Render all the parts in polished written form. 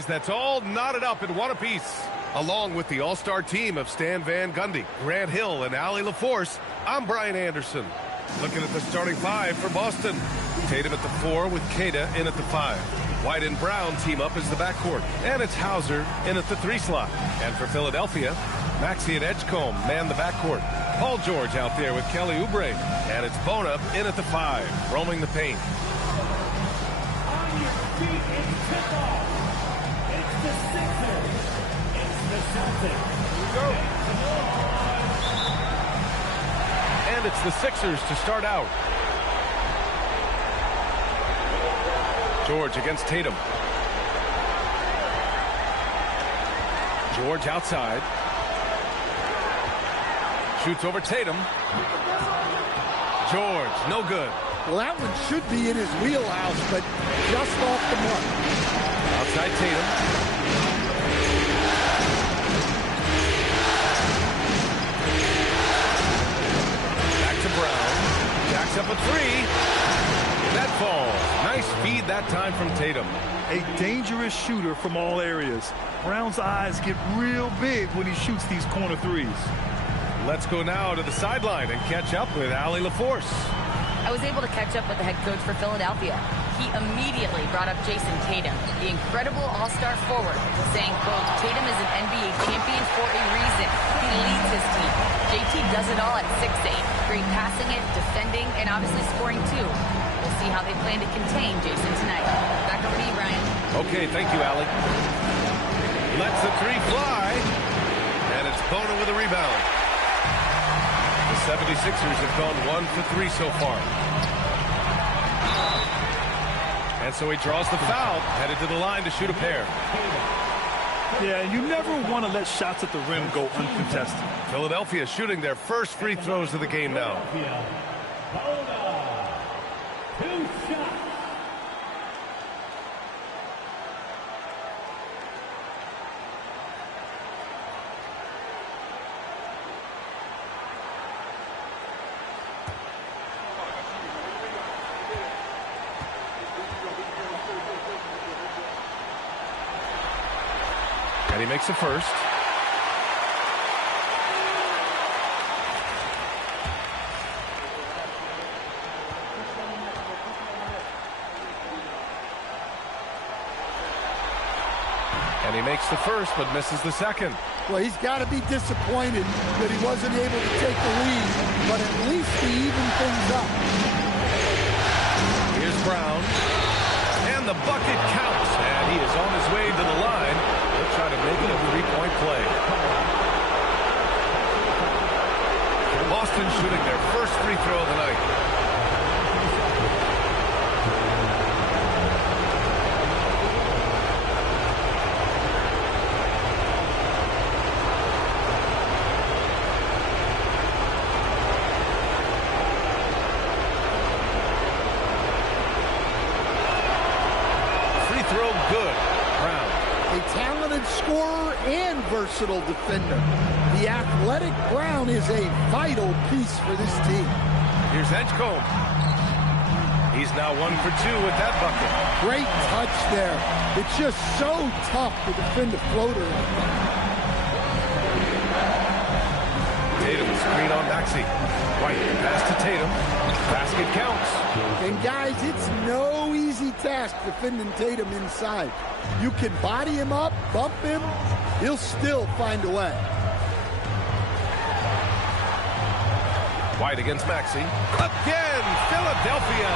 series that's all knotted up in one apiece. Along with the all-star team of Stan Van Gundy, Grant Hill, and Allie LaForce, I'm Brian Anderson. Looking at the starting five for Boston. Tatum at the 4 with Queta in at the 5. White and Brown team up as the backcourt. And it's Hauser in at the 3 slot. And for Philadelphia, Maxey and Edgecombe man the backcourt. Paul George out there with Kelly Oubre. And it's Bona in at the 5, roaming the paint. On your feet, it's tip-off. It's the Sixers. It's the Celtics. Here we go. And it's the Sixers to start out. George against Tatum. George outside. Shoots over Tatum. George, no good. Well, that one should be in his wheelhouse, but just off the mark. Outside Tatum. Back to Brown. Jacks up a 3. That falls. Nice feed that time from Tatum. A dangerous shooter from all areas. Brown's eyes get real big when he shoots these corner threes. Let's go now to the sideline and catch up with Allie LaForce. I was able to catch up with the head coach for Philadelphia. He immediately brought up Jason Tatum, the incredible all-star forward, saying, quote, Tatum is an NBA champion for a reason. He leads his team. JT does it all at 6'8", great passing it, defending, and obviously scoring too. We'll see how they plan to contain Jason tonight. Back over to you, Brian. Okay, thank you, Allie. Lets the 3 fly, and it's Bona with a rebound. The 76ers have gone 1 for 3 so far. And so he draws the foul, headed to the line to shoot a pair. Yeah, you never want to let shots at the rim go uncontested. Philadelphia shooting their first free throws of the game now. Two shots. And he makes the first. And he makes the first, but misses the second. Well, he's got to be disappointed that he wasn't able to take the lead, but at least he evened things up. Here's Brown. And the bucket counts. And he is on his way to the line. He'll try to make it a three-point play. Boston shooting their first free throw of the night. Scorer and versatile defender. The athletic Brown is a vital piece for this team. Here's Edgecombe. He's now 1 for 2 with that bucket. Great touch there. It's just so tough to defend a floater like that. Tatum screen on Maxey. White pass to Tatum. Basket counts. And guys, it's no easy task defending Tatum inside. You can body him up, bump him, he'll still find a way. White against Maxey. Again, Philadelphia.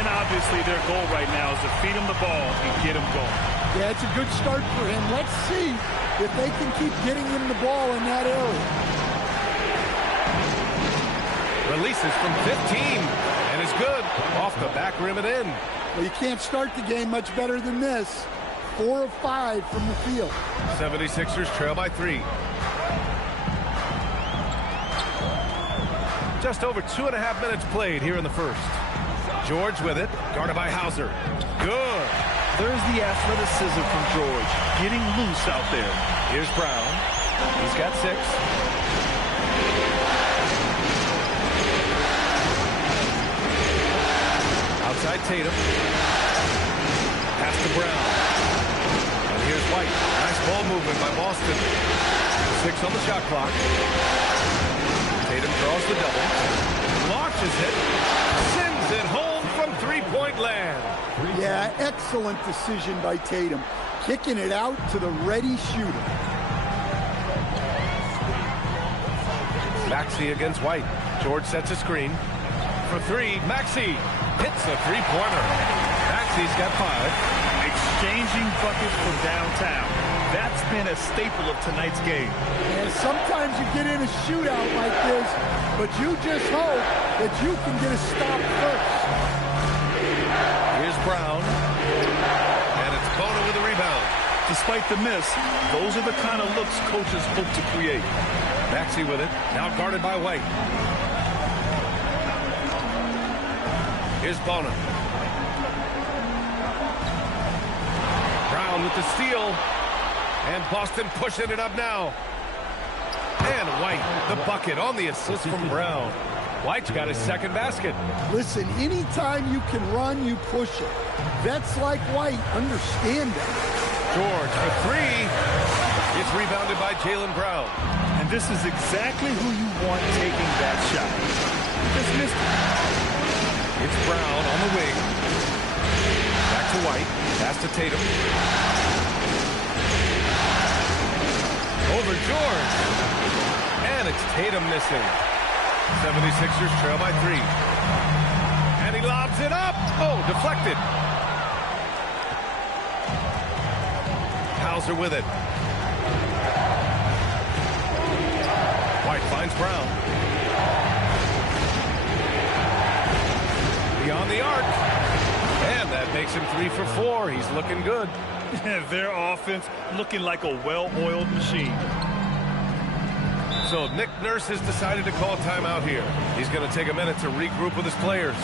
And obviously their goal right now is to feed him the ball and get him going. Yeah, it's a good start for him. Let's see if they can keep getting him the ball in that area. Releases from 15 and is good. Off the back rim and in. Well, you can't start the game much better than this. 4 of 5 from the field. 76ers trail by 3. Just over 2.5 minutes played here in the first. George with it, guarded by Hauser. Good. There's the athleticism from George, getting loose out there. Here's Brown. He's got 6. Outside Tatum. Pass to Brown. And Ball movement by Boston. 6 on the shot clock. Tatum draws the double. Launches it. Sends it home from three-point land. Yeah, excellent decision by Tatum. Kicking it out to the ready shooter. Maxey against White. George sets a screen. For three, Maxey hits a three-pointer. Maxey's got 5. Exchanging buckets from downtown. That's been a staple of tonight's game. And sometimes you get in a shootout like this, but you just hope that you can get a stop first. Here's Brown. And it's Bona with a rebound. Despite the miss, those are the kind of looks coaches hope to create. Maxey with it. Now guarded by White. Here's Bona. Brown with the steal. And Boston pushing it up now. And White, the bucket on the assist from Brown. White's got his second basket. Listen, anytime you can run, you push it. Vets like White understand that. George for three. It's rebounded by Jaylen Brown. And this is exactly who you want taking that shot. Just missed it. It's Brown on the wing. Back to White. Pass to Tatum. Over George. And it's Tatum missing. 76ers trail by 3. And he lobs it up. Oh, deflected. Hauser with it. White finds Brown. Beyond the arc. And that makes him 3 for 4. He's looking good. Their offense looking like a well-oiled machine. So Nick Nurse has decided to call timeout here. He's going to take a minute to regroup with his players.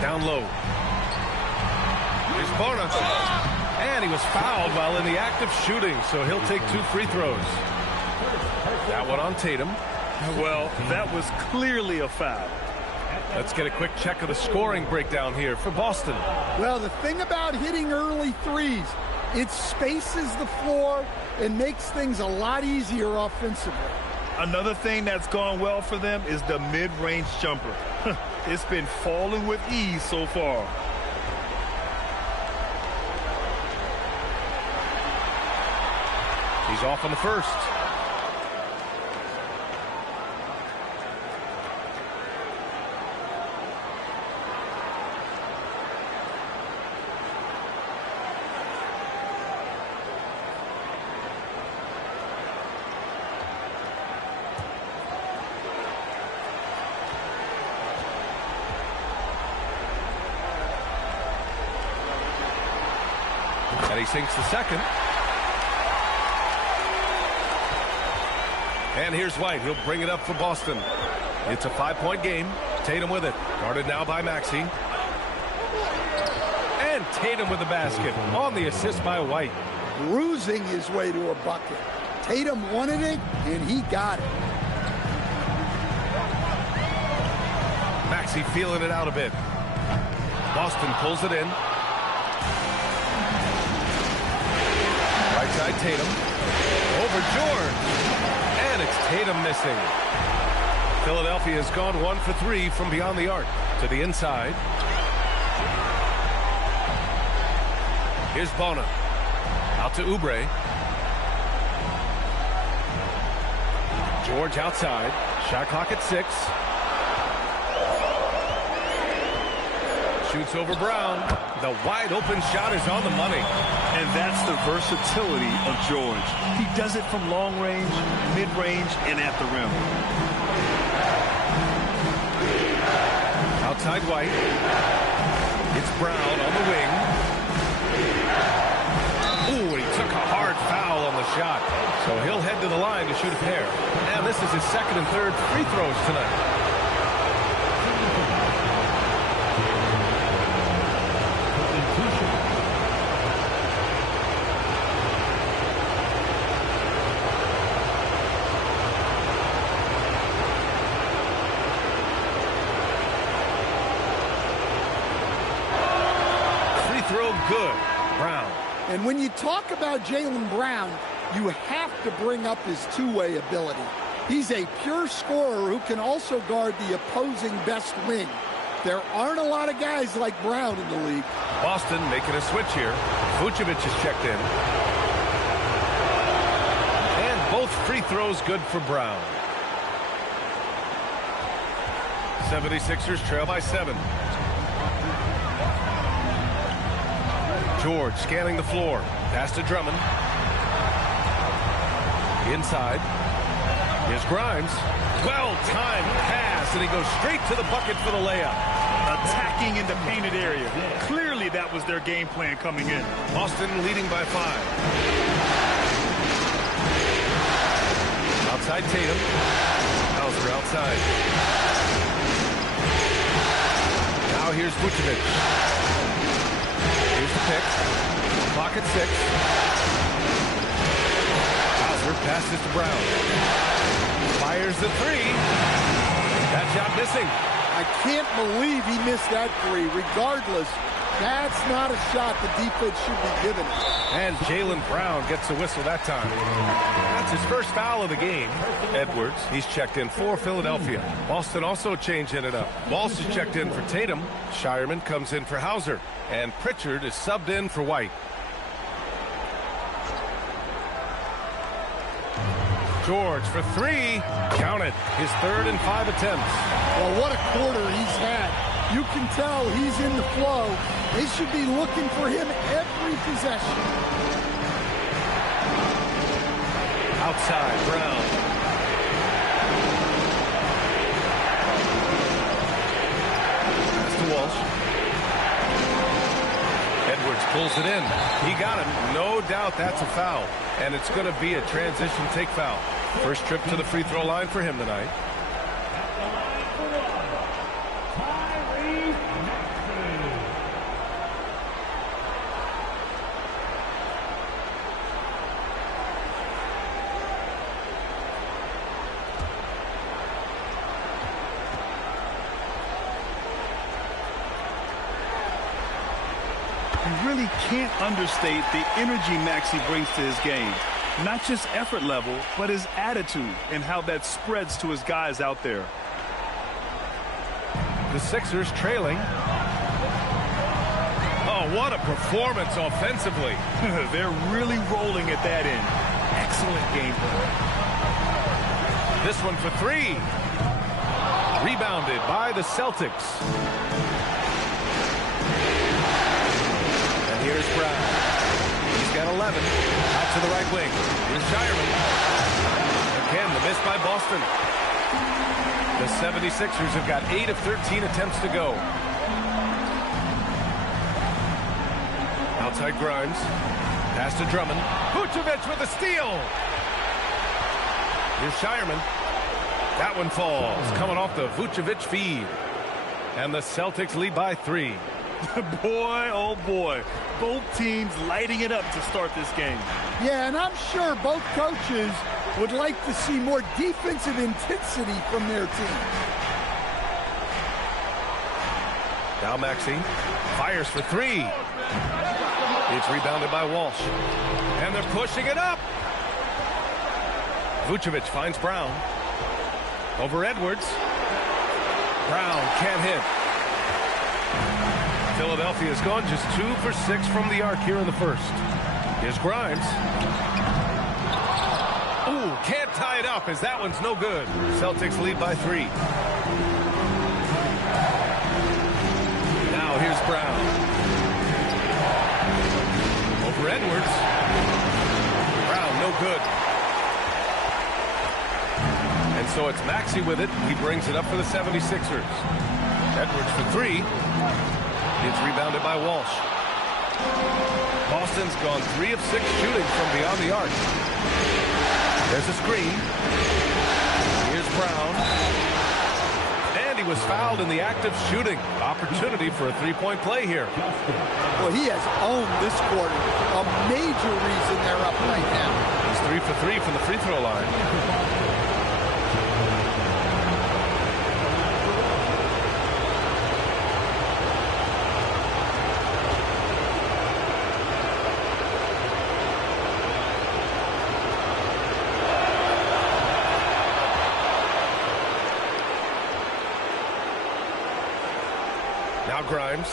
Down low. Here's Bona. And he was fouled while in the act of shooting, so he'll take 2 free throws. That one on Tatum. Well, that was clearly a foul. Let's get a quick check of the scoring breakdown here for Boston. Well, the thing about hitting early threes, it spaces the floor and makes things a lot easier offensively. Another thing that's gone well for them is the mid-range jumper. It's been falling with ease so far. He's off on the first. And he sinks the second. And here's White. He'll bring it up for Boston. It's a 5-point game. Tatum with it. Guarded now by Maxey. And Tatum with the basket on the assist by White. Bruising his way to a bucket. Tatum wanted it, and he got it. Maxey feeling it out a bit. Boston pulls it in. Right side Tatum. Over George. And it's Tatum missing. Philadelphia has gone 1 for 3 from beyond the arc to the inside. Here's Bona. Out to Oubre. George outside. Shot clock at 6. Shoots over Brown. The wide open shot is on the money. And that's the versatility of George. He does it from long range, mid-range, and at the rim. Outside White. It's Brown on the wing. Ooh, he took a hard foul on the shot. So he'll head to the line to shoot a pair. And this is his second and third free throws tonight. Throw good. Brown. And when you talk about Jaylen Brown, you have to bring up his two-way ability. He's a pure scorer who can also guard the opposing best wing. There aren't a lot of guys like Brown in the league. Boston making a switch here. Vucevic is checked in. And both free throws good for Brown. 76ers trail by 7. George scanning the floor. Pass to Drummond. Inside. Here's Grimes. Well-timed pass, and he goes straight to the bucket for the layup. Attacking in the painted area. Clearly that was their game plan coming in. Boston leading by 5. Outside Tatum. Hauser outside. Now here's Vucevic. Here's the pick. Clock at 6. Hauser passes to Brown. Fires the 3. That shot missing. I can't believe he missed that 3. Regardless, that's not a shot the defense should be giving. And Jaylen Brown gets a whistle that time. That's his first foul of the game. Edwards, he's checked in for Philadelphia. Boston also changing it up. Walsh is checked in for Tatum. Shireman comes in for Hauser. And Pritchard is subbed in for White. George for 3. Count it. His 3rd and 5 attempts. Well, what a quarter he's had. You can tell he's in the flow. They should be looking for him every possession. Outside, Brown. That's to Walsh. Edwards pulls it in. He got him. No doubt that's a foul. And it's going to be a transition take foul. First trip to the free throw line for him tonight. You really can't understate the energy Maxey brings to his game. Not just effort level, but his attitude and how that spreads to his guys out there. The Sixers trailing. Oh, what a performance offensively. They're really rolling at that end. Excellent game plan. This one for 3. Rebounded by the Celtics. And here's Brown. He's got 11. Out to the right wing. Here's Shireman. Again, the miss by Boston. The 76ers have got 8 of 13 attempts to go. Outside Grimes. Pass to Drummond. Vucevic with a steal. Here's Shireman. That one falls. Coming off the Vucevic feed. And the Celtics lead by 3. Boy, oh boy. Both teams lighting it up to start this game. Yeah, and I'm sure both coaches would like to see more defensive intensity from their team. Now Maxey fires for 3. It's rebounded by Walsh. And they're pushing it up. Vucevic finds Brown. Over Edwards. Brown can't hit. Philadelphia's gone just 2 for 6 from the arc here in the first. Here's Grimes. Ooh, can't tie it up as that one's no good. Celtics lead by 3. Now here's Brown. Over Edwards. Brown, no good. And so it's Maxey with it. He brings it up for the 76ers. Edwards for 3. It's rebounded by Walsh. Boston's gone 3 of 6 shooting from beyond the arc. There's a screen. Here's Brown. And he was fouled in the act of shooting. Opportunity for a three-point play here. Well, he has owned this quarter. A major reason they're up right now. He's 3 for 3 from the free throw line. Now Grimes.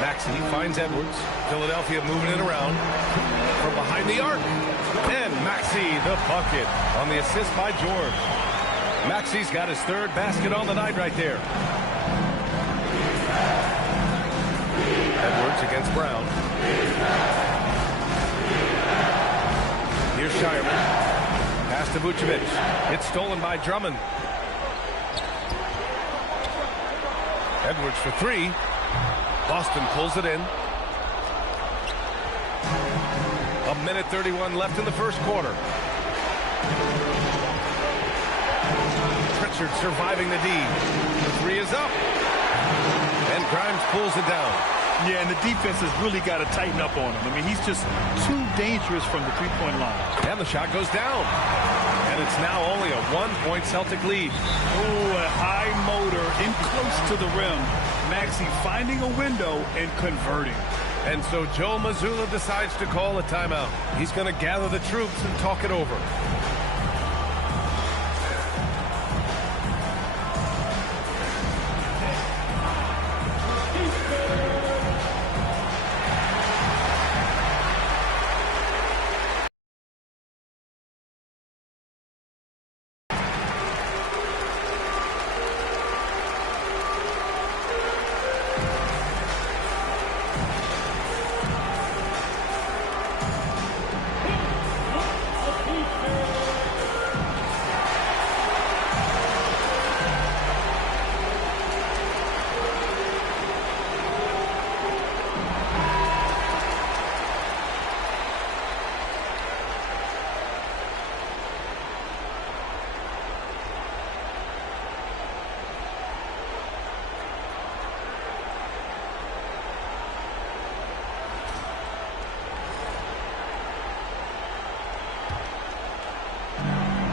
Maxey finds Edwards. Philadelphia moving it around from behind the arc. And Maxey the bucket on the assist by George. Maxey's got his 3rd basket on the night right there. Edwards against Brown. Here's Shireman. Pass to Vucevic. It's stolen by Drummond. Edwards for 3. Boston pulls it in. 1:31 left in the first quarter. Pritchard surviving the D. The 3 is up. And Grimes pulls it down. Yeah, and the defense has really got to tighten up on him. I mean, he's just too dangerous from the three-point line. And the shot goes down. And it's now only a 1-point Celtic lead. Oh, a high motor in close to the rim. Maxey finding a window and converting. And so Joe Mazzulla decides to call a timeout. He's going to gather the troops and talk it over.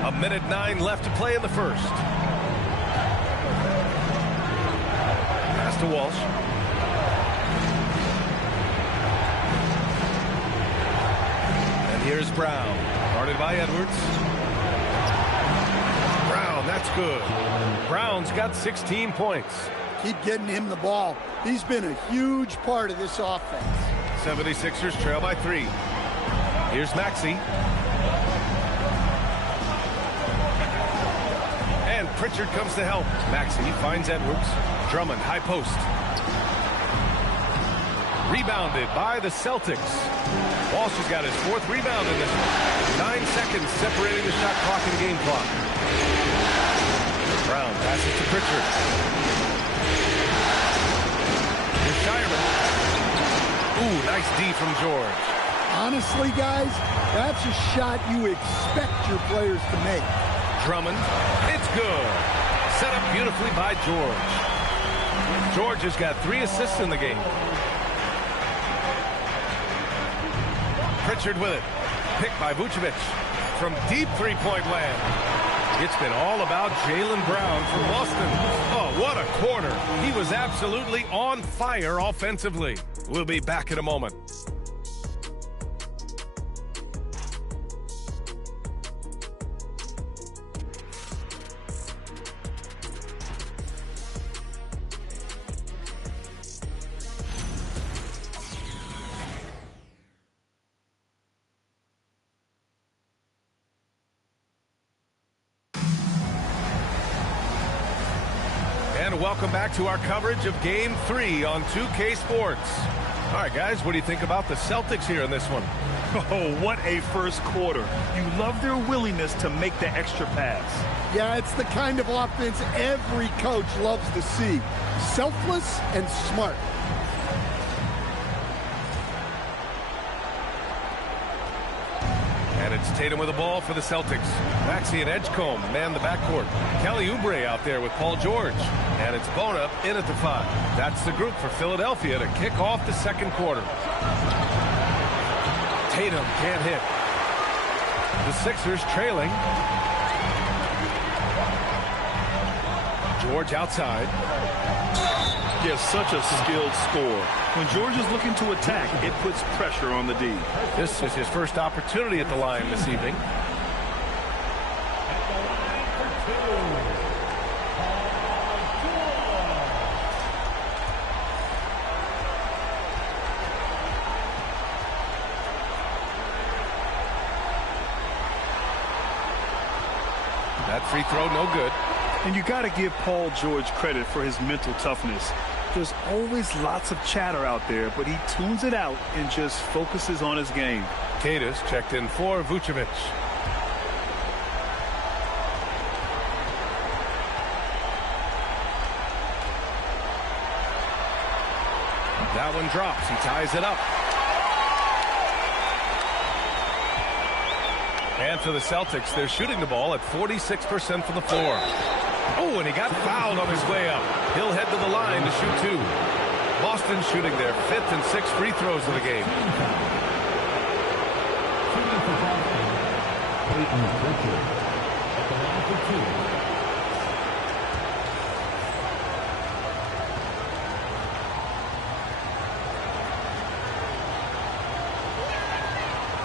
A minute 9 left to play in the first. Pass to Walsh. And here's Brown. Guarded by Edwards. Brown, that's good. Brown's got 16 points. Keep getting him the ball. He's been a huge part of this offense. 76ers trail by 3. Here's Maxey. And Pritchard comes to help. Maxey finds Edwards. Drummond, high post. Rebounded by the Celtics. Walsh has got his 4th rebound in this one. 9 seconds separating the shot clock and game clock. Brown passes to Pritchard. Here's Shireman. Ooh, nice D from George. Honestly, guys, that's a shot you expect your players to make. Drummond, it's good. Set up beautifully by George. George has got 3 assists in the game. Pritchard with it. Picked by Vucevic from deep three-point land. It's been all about Jaylen Brown from Boston. Oh, what a quarter. He was absolutely on fire offensively. We'll be back in a moment. And welcome back to our coverage of Game 3 on 2K Sports. All right, guys, what do you think about the Celtics here in this one? Oh, what a first quarter. You love their willingness to make the extra pass. Yeah, it's the kind of offense every coach loves to see. Selfless and smart. And it's Tatum with the ball for the Celtics. Maxey and Edgecombe man the backcourt. Kelly Oubre out there with Paul George. And it's Bona in at the 5. That's the group for Philadelphia to kick off the second quarter. Tatum can't hit. The Sixers trailing. George outside. He has such a skilled scorer. When George is looking to attack, it puts pressure on the D. This is his first opportunity at the line this evening. That free throw, no good. And you got to give Paul George credit for his mental toughness. There's always lots of chatter out there, but he tunes it out and just focuses on his game. Cadis checked in for Vucevic. That one drops. He ties it up. And for the Celtics, they're shooting the ball at 46% from the floor. Oh, and he got fouled on his way up. He'll head to the line to shoot 2. Boston shooting their 5th and 6th free throws of the game.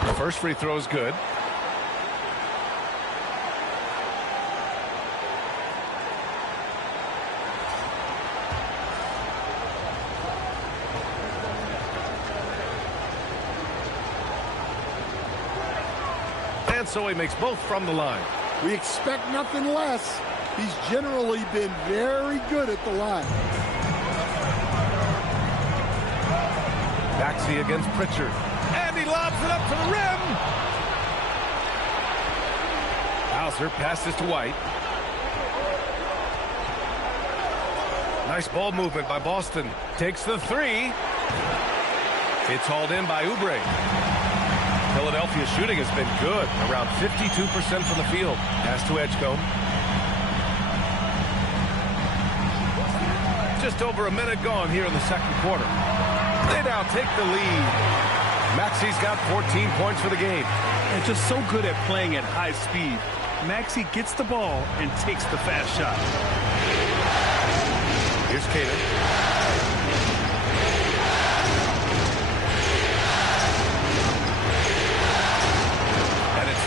The first free throw is good. And so he makes both from the line. We expect nothing less. He's generally been very good at the line. Maxey against Pritchard. And he lobs it up for the rim. Hauser passes to White. Nice ball movement by Boston. Takes the 3. It's hauled in by Oubre. Philadelphia's shooting has been good, around 52% from the field. Pass to Edgecombe. Just over a minute gone here in the second quarter. They now take the lead. Maxey's got 14 points for the game. And just so good at playing at high speed. Maxey gets the ball and takes the fast shot. Here's Caden.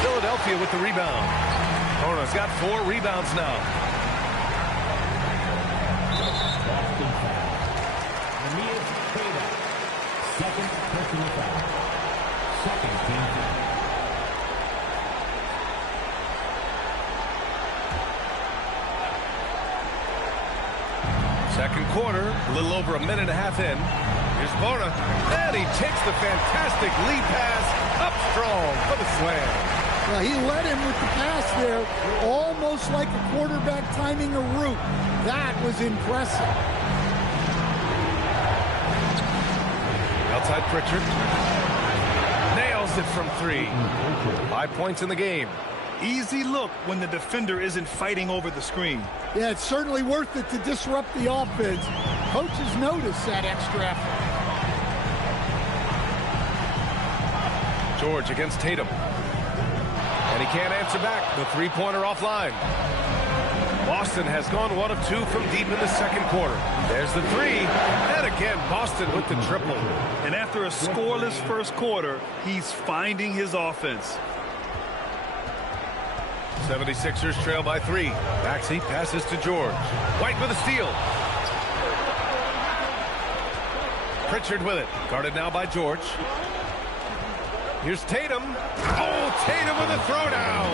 Philadelphia with the rebound. Bona's got 4 rebounds now. Second personal foul. Second team foul. Second quarter, a little over a minute and a half in. Here's Bona, and he takes the fantastic lead pass up strong for the slam. He led him with the pass there, almost like a quarterback timing a route. That was impressive. Outside Pritchard. Nails it from 3. 5 points in the game. Easy look when the defender isn't fighting over the screen. Yeah, it's certainly worth it to disrupt the offense. Coaches notice that extra effort. George against Tatum. And he can't answer back. The 3-pointer offline. Boston has gone 1 of 2 from deep in the second quarter. There's the 3. And again, Boston with the triple. And after a scoreless first quarter, he's finding his offense. 76ers trail by 3. Maxey passes to George. White with a steal. Pritchard with it. Guarded now by George. Here's Tatum. Oh, Tatum with a throwdown.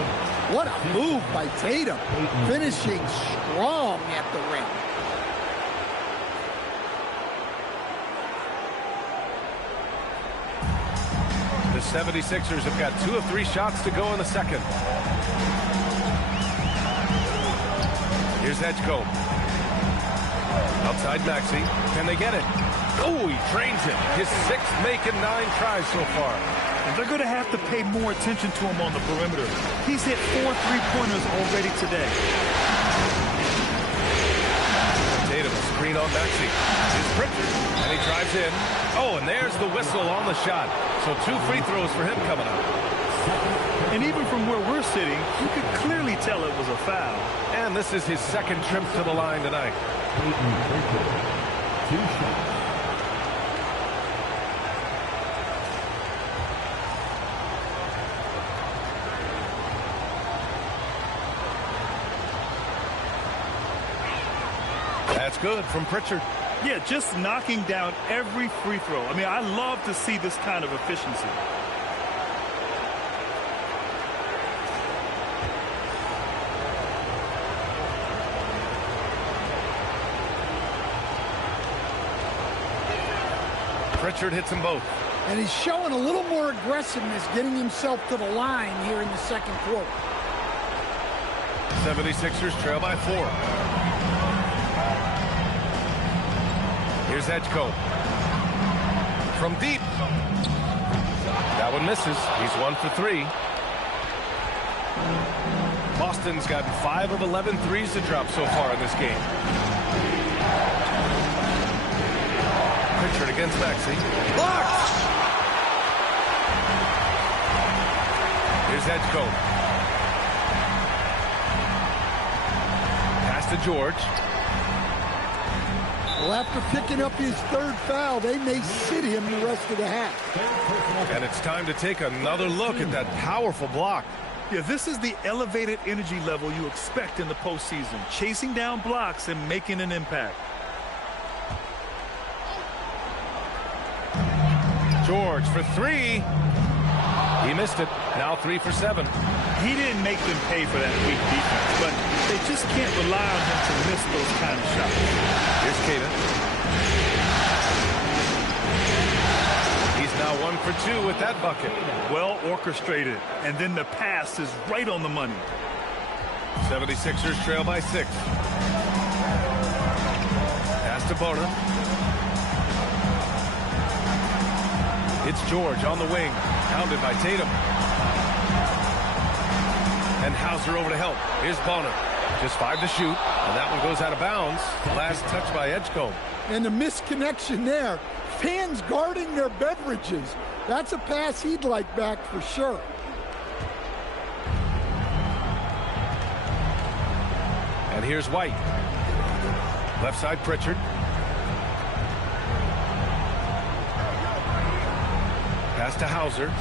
What a move by Tatum, finishing strong at the rim. The 76ers have got 2 of 3 shots to go in the second. Here's Edgecombe. Outside Maxey. Can they get it? Oh, he trains it. His 6th make in 9 tries so far. And they're going to have to pay more attention to him on the perimeter. He's hit 4 3-pointers already today. Tatum, screen on Maxey. Here's Pritchard, and he drives in. Oh, and there's the whistle on the shot. So 2 free throws for him coming up. And even from where we're sitting, you could clearly tell it was a foul. And this is his 2nd trip to the line tonight. 2 shots. That's good from Pritchard. Yeah, just knocking down every free throw. I mean, I love to see this kind of efficiency. Pritchard hits them both. And he's showing a little more aggressiveness, getting himself to the line here in the second quarter. 76ers trail by 4. Here's Edgecombe. From deep. That one misses. He's 1 for 3. Boston's gotten 5 of 11 threes to drop so far in this game. Pritchard against Maxey. Blocked! Here's Edgecombe. Pass to George. Well, after picking up his 3rd foul, they may sit him the rest of the half. And it's time to take another look at that powerful block. Yeah, this is the elevated energy level you expect in the postseason. Chasing down blocks and making an impact. George for 3. He missed it. Now 3 for 7. He didn't make them pay for that weak defense, but they just can't rely on him to miss those kind of shots. Here's Kata. He's now 1 for 2 with that bucket. Well orchestrated, and then the pass is right on the money. 76ers trail by 6. Pass to Bona. It's George on the wing, pounded by Tatum. And Hauser over to help. Here's Bonner. Just 5 to shoot, and that one goes out of bounds. Last touch by Edgecombe. And the misconnection there. Fans guarding their beverages. That's a pass he'd like back for sure. And here's White. Left side Pritchard. Pass to Hauser.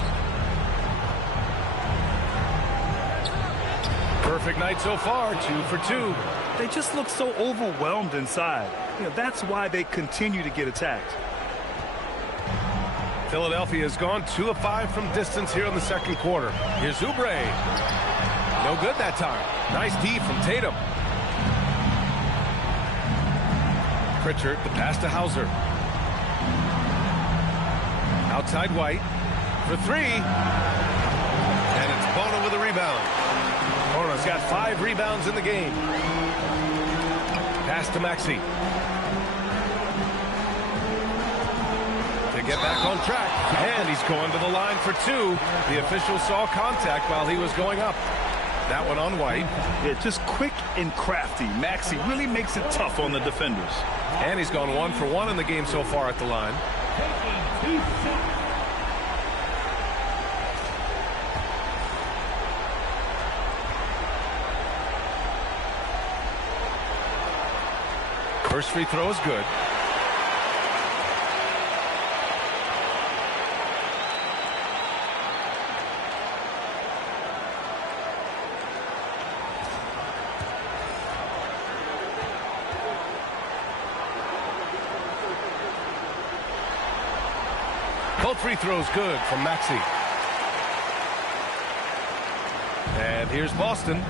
Perfect night so far, 2 for 2. They just look so overwhelmed inside. You know, that's why they continue to get attacked. Philadelphia has gone 2 of 5 from distance here in the second quarter. Here's Oubre. No good that time. Nice D from Tatum. Pritchard, the pass to Hauser. Outside White for 3. And it's Bona with a rebound. Bona's got 5 rebounds in the game. Pass to Maxey. To get back on track. And he's going to the line for 2. The official saw contact while he was going up. That one on White. Yeah, just quick and crafty. Maxey really makes it tough on the defenders. And he's gone 1 for 1 in the game so far at the line. Taking 2 shots. First free throw is good. Both free throws good from Maxey. And here's Boston.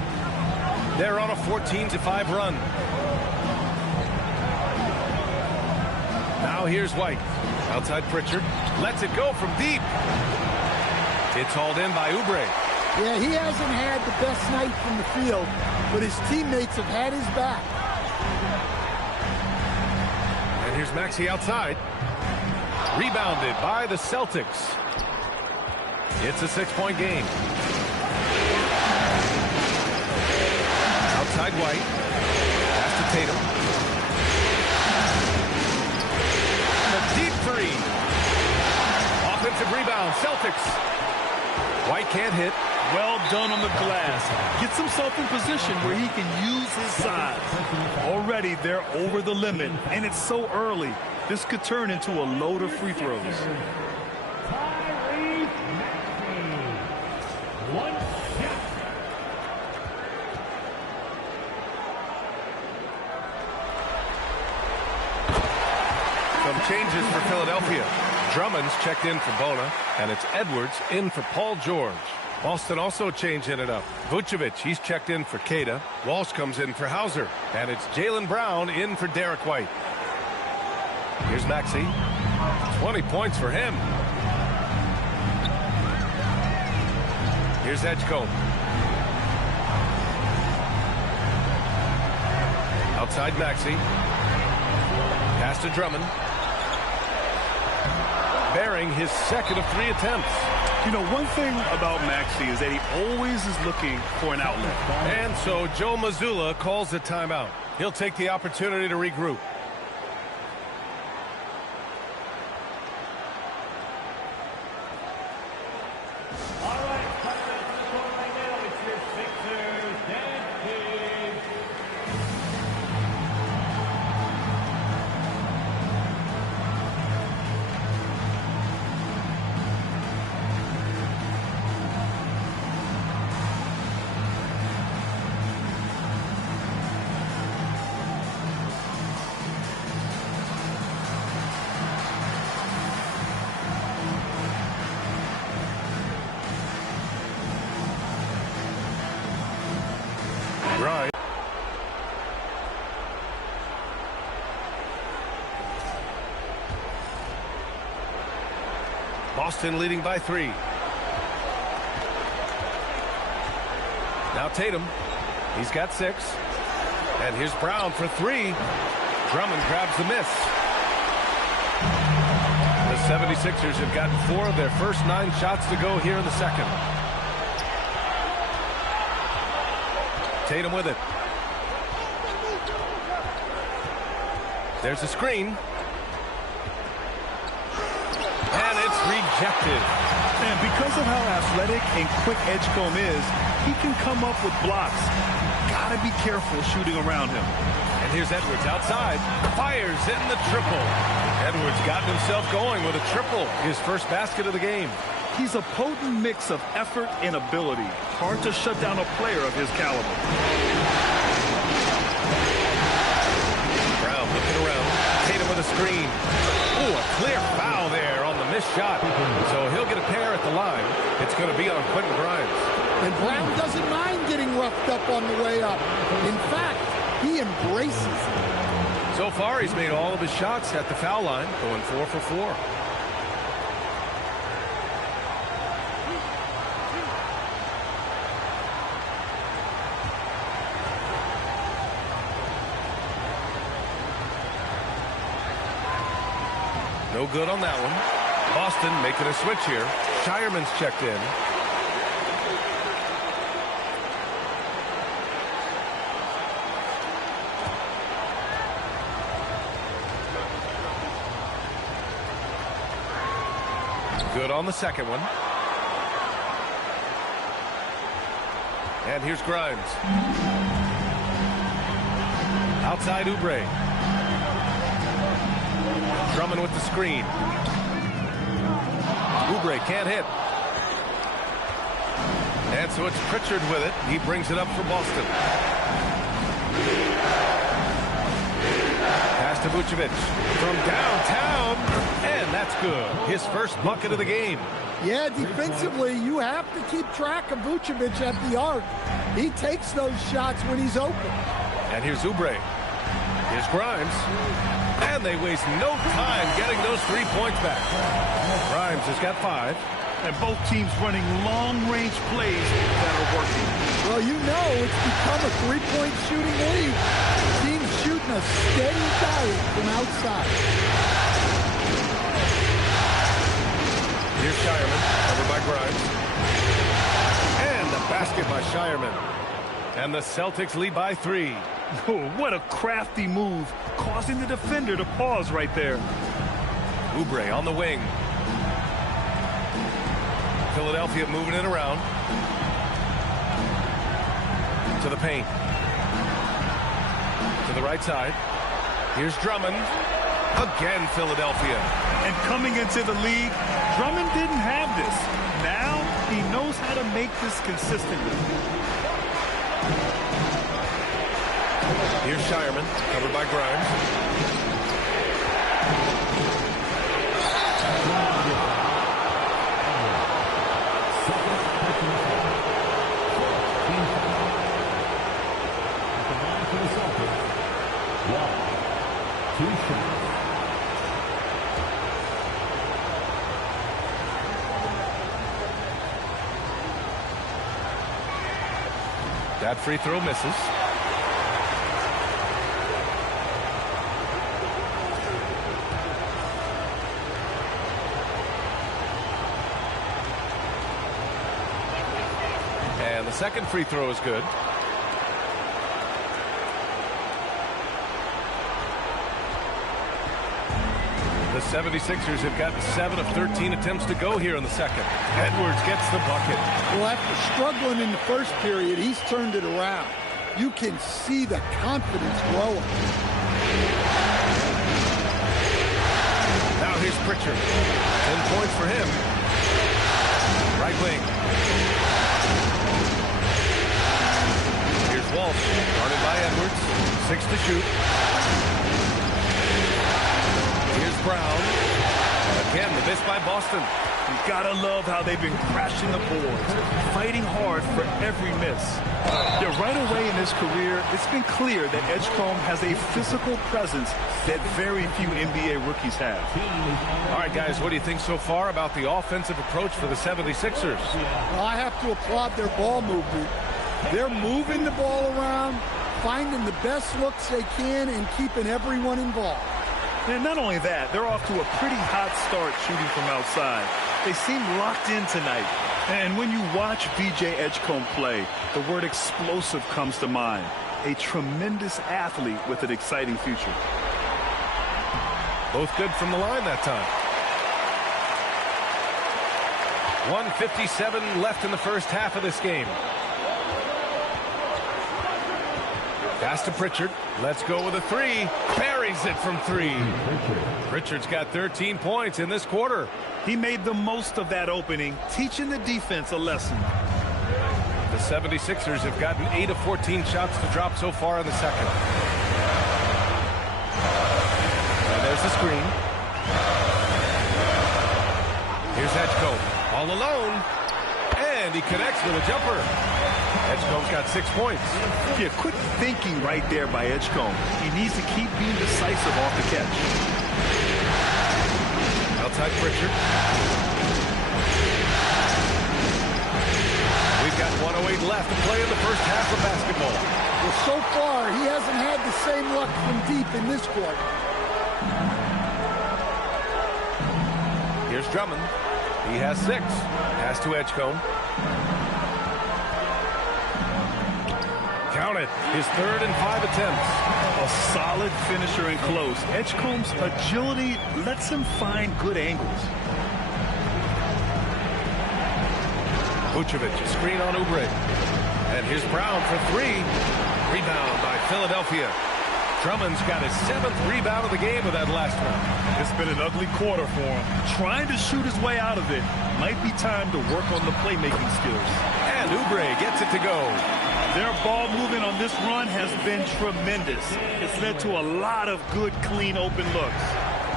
They're on a 14-5 run. Now here's White. Outside Pritchard. Lets it go from deep. It's hauled in by Oubre. Yeah, he hasn't had the best night from the field, but his teammates have had his back. And here's Maxey outside. Rebounded by the Celtics. It's a 6-point game. Outside White. Pass to Tatum. The deep three. Offensive rebound. Celtics. White can't hit. Well done on the glass. Gets himself in position where he can use his size. Already they're over the limit, and it's so early. This could turn into a load of free throws. Some changes for Philadelphia. Drummond's checked in for Bona, and it's Edwards in for Paul George. Boston also changing it up. Vucevic, he's checked in for Queta. Walsh comes in for Hauser, and it's Jaylen Brown in for Derek White. Here's Maxey. 20 points for him. Here's Edgecombe. Outside Maxey. Pass to Drummond. Bearing his second of 3 attempts. You know, one thing about Maxey is that he always is looking for an outlet. And so Joe Mazzulla calls a timeout. He'll take the opportunity to regroup. Right. Boston leading by 3. Now Tatum. He's got 6. And here's Brown for 3. Drummond grabs the miss. The 76ers have gotten 4 of their first 9 shots to go here in the second. Tatum with it. There's a screen. And it's rejected. And because of how athletic and quick Edgecombe is, he can come up with blocks. Gotta be careful shooting around him. And here's Edwards outside. Fires in the triple. Edwards gotten himself going with a triple. His first basket of the game. He's a potent mix of effort and ability. Hard to shut down a player of his caliber. Brown looking around. Tatum with a screen. Ooh, a clear foul there on the missed shot. So he'll get a pair at the line. It's going to be on Quentin Grimes. And Brown doesn't mind getting roughed up on the way up. In fact, he embraces it. So far, he's made all of his shots at the foul line, going 4 for 4. No good on that one. Boston making a switch here. Shireman's checked in. Good on the second one. And here's Grimes. Outside Oubre. Drummond with the screen. Oubre can't hit. And so it's Pritchard with it. He brings it up for Boston. Pass to Vucevic from downtown. And that That's good. His first bucket of the game. Yeah, defensively, you have to keep track of Vucevic at the arc. He takes those shots when he's open. And here's Oubre. Here's Grimes. And they waste no time getting those 3 points back. Grimes has got 5. And both teams running long-range plays that are working. Well, you know it's become a three-point shooting league. Teams shooting a steady diet from outside. Here's Shireman, covered by Grimes. And the basket by Shireman. And the Celtics lead by 3. Oh, what a crafty move, causing the defender to pause right there. Oubre on the wing. Philadelphia moving it around. To the paint. To the right side. Here's Drummond. Again, Philadelphia. And coming into the league, Drummond didn't have this. Now he knows how to make this consistently. Here's Shireman, covered by Grimes. That free throw misses. And the second free throw is good. The 76ers have gotten 7 of 13 attempts to go here in the second. Edwards gets the bucket. Well, after struggling in the first period, he's turned it around. You can see the confidence growing. Now here's Pritchard. 10 points for him. Right wing. Here's Walsh, guarded by Edwards. 6 to shoot. Here's Brown. Again, the miss by Boston. You gotta love how they've been crashing the boards, fighting hard for every miss. Yeah, right away in his career, it's been clear that Edgecombe has a physical presence that very few NBA rookies have. All right, guys, what do you think so far about the offensive approach for the 76ers? Well, I have to applaud their ball movement. They're moving the ball around, finding the best looks they can, and keeping everyone involved. And not only that, they're off to a pretty hot start shooting from outside. They seem locked in tonight. And when you watch VJ Edgecombe play, the word explosive comes to mind. A tremendous athlete with an exciting future. Both good from the line that time. 1:57 left in the first half of this game. Pass to Pritchard. Let's go with a 3. Buries it from 3. Pritchard's got 13 points in this quarter. He made the most of that opening, teaching the defense a lesson. The 76ers have gotten 8 of 14 shots to drop so far in the second. And there's the screen. Here's Edgecombe, all alone. And he connects with a jumper. Edgecombe's got 6 points. Yeah, quick thinking right there by Edgecombe. He needs to keep being decisive off the catch. Outside Pritchard. We've got 1:08 left to play in the first half of basketball. Well, so far, he hasn't had the same luck from deep in this quarter. Here's Drummond. He has 6. Pass to Edgecombe. Count it. His 3rd and 5 attempts. A solid finisher in close. Edgecombe's agility lets him find good angles. Vucevic, a screen on Oubre. And here's Brown for 3. Rebound by Philadelphia. Drummond's got his 7th rebound of the game with that last one. It's been an ugly quarter for him. Trying to shoot his way out of it. Might be time to work on the playmaking skills. And Oubre gets it to go. Their ball movement on this run has been tremendous. It's led to a lot of good, clean, open looks.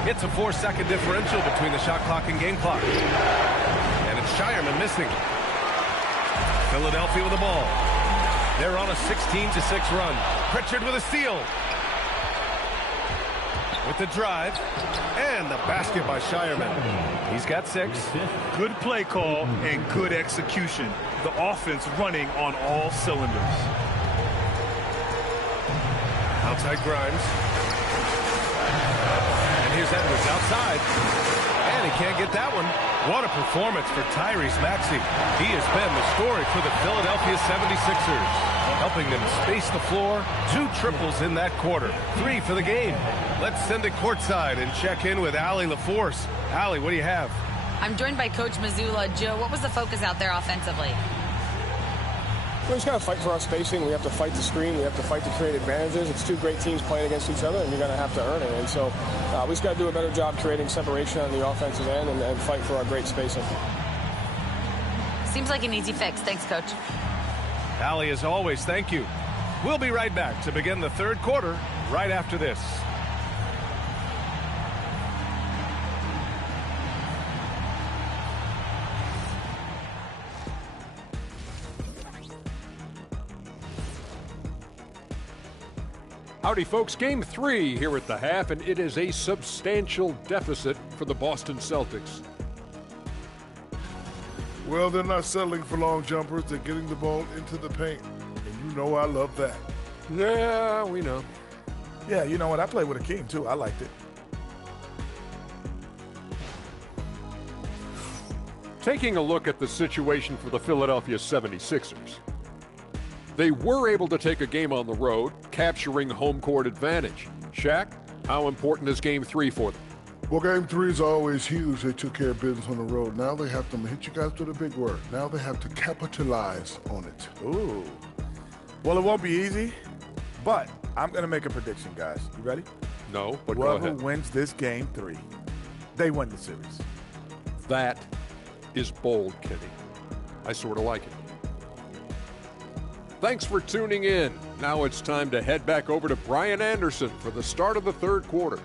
It's a 4-second differential between the shot clock and game clock. And it's Shireman missing. Philadelphia with the ball. They're on a 16-6 run. Pritchard with a steal. With the drive. And the basket by Shireman. He's got 6. Good play call and good execution. The offense running on all cylinders. Outside Grimes. And here's Edwards outside. And he can't get that one. What a performance for Tyrese Maxey. He has been the story for the Philadelphia 76ers, helping them space the floor. 2 triples in that quarter. 3 for the game. Let's send it courtside and check in with Allie LaForce. Allie, what do you have? I'm joined by Coach Mazzulla. Joe, what was the focus out there offensively? We just got to fight for our spacing. We have to fight the screen. We have to fight to create advantages. It's 2 great teams playing against each other, and you're going to have to earn it. And so we just got to do a better job creating separation on the offensive end and fight for our great spacing. Seems like an easy fix. Thanks, Coach. Allie, as always, thank you. We'll be right back to begin the 3rd quarter right after this. Howdy, folks. Game 3 here at the half, and it is a substantial deficit for the Boston Celtics. Well, they're not settling for long jumpers. They're getting the ball into the paint. And you know I love that. Yeah, we know. Yeah, you know what? I played with Akeem, too. I liked it. Taking a look at the situation for the Philadelphia 76ers. They were able to take a game on the road, capturing home court advantage. Shaq, how important is Game 3 for them? Well, Game 3 is always huge. They took care of business on the road. Now they have to hit you guys with a big word. Now they have to capitalize on it. Ooh. Well, it won't be easy, but I'm going to make a prediction, guys. You ready? No, but go Whoever ahead. wins this Game 3, they win the series. That is bold, Kenny. I sort of like it. Thanks for tuning in. Now it's time to head back over to Brian Anderson for the start of the 3rd quarter.